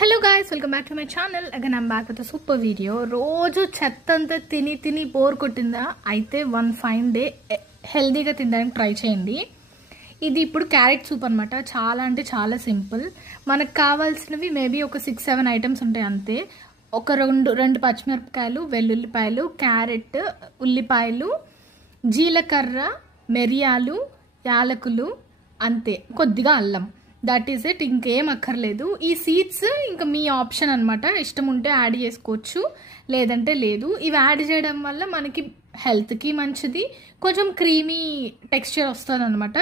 Hello guys, welcome back to my channel. Again I'm back with a super video. రోజు చెత్తంతా తిని bore కొట్టిందా అయితే వన్ ఫైన్ డే హెల్దీగా తినడానికి ట్రై చేయండి. ఇది ఇప్పుడు క్యారెట్ సూప్ అన్నమాట. చాలా అంటే చాలా సింపుల్. మనకు కావాల్సినవి మేబీ ఒక 6-7 ఐటమ్స్ ఉంటాయి అంతే. ఒక రెండు పచ్చిమిరపకాయలు, వెల్లుల్లిపాయలు, క్యారెట్, ఉల్లిపాయలు, జీలకర్ర, మిరియాలు, యాలకులు అంతే, కొద్దిగా అల్లం. దట్ ఈస్ ఇట్, ఇంకేం అక్కర్లేదు. ఈ సీడ్స్ ఇంకా మీ ఆప్షన్ అనమాట, ఇష్టం ఉంటే యాడ్ చేసుకోవచ్చు లేదంటే లేదు. ఇవి యాడ్ చేయడం వల్ల మనకి హెల్త్కి మంచిది, కొంచెం క్రీమీ టెక్స్చర్ వస్తుంది అనమాట.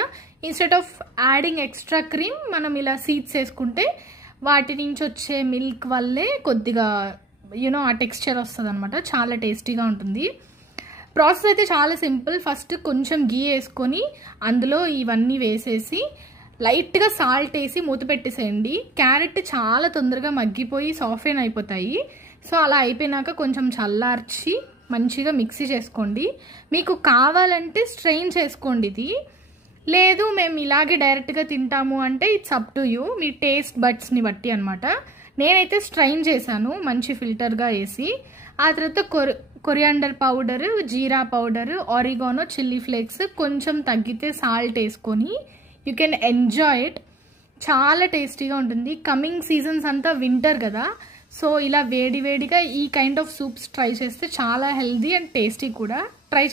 Instead of adding extra cream మనం ఇలా సీడ్స్ వేసుకుంటే వాటి నుంచి వచ్చే మిల్క్ వల్లే కొద్దిగా ఆ టెక్స్చర్ వస్తుంది అనమాట. చాలా టేస్టీగా ఉంటుంది. ప్రాసెస్ అయితే చాలా సింపుల్. ఫస్ట్ కొంచెం గీ వేసుకొని అందులో ఇవన్నీ వేసేసి లైట్గా సాల్ట్ వేసి మూత పెట్టేసేయండి. క్యారెట్ చాలా తొందరగా మగ్గిపోయి సాఫ్ట్ అయిపోతాయి. సో అలా అయిపోయినాక కొంచెం చల్లార్చి మంచిగా మిక్సీ చేసుకోండి. మీకు కావాలంటే స్ట్రెయిన్ చేసుకోండి. ఇది లేదు మేము ఇలాగే డైరెక్ట్గా తింటాము అంటే ఇట్స్ అప్ టు యూ, మీ టేస్ట్ బడ్స్ని బట్టి అనమాట. నేనైతే స్ట్రెయిన్ చేశాను మంచి ఫిల్టర్గా వేసి. ఆ తర్వాత కొరియాండర్ పౌడర్, జీరా పౌడర్, ఆరిగానో, చిల్లీ ఫ్లేక్స్, కొంచెం తగ్గితే సాల్ట్ వేసుకొని యూ కెన్ ఎంజాయ్ ఇట్. చాలా టేస్టీగా ఉంటుంది. కమింగ్ సీజన్స్ అంతా వింటర్ కదా, సో ఇలా వేడివేడిగా ఈ కైండ్ ఆఫ్ సూప్స్ ట్రై చేస్తే చాలా హెల్దీ అండ్ టేస్టీ కూడా. ట్రై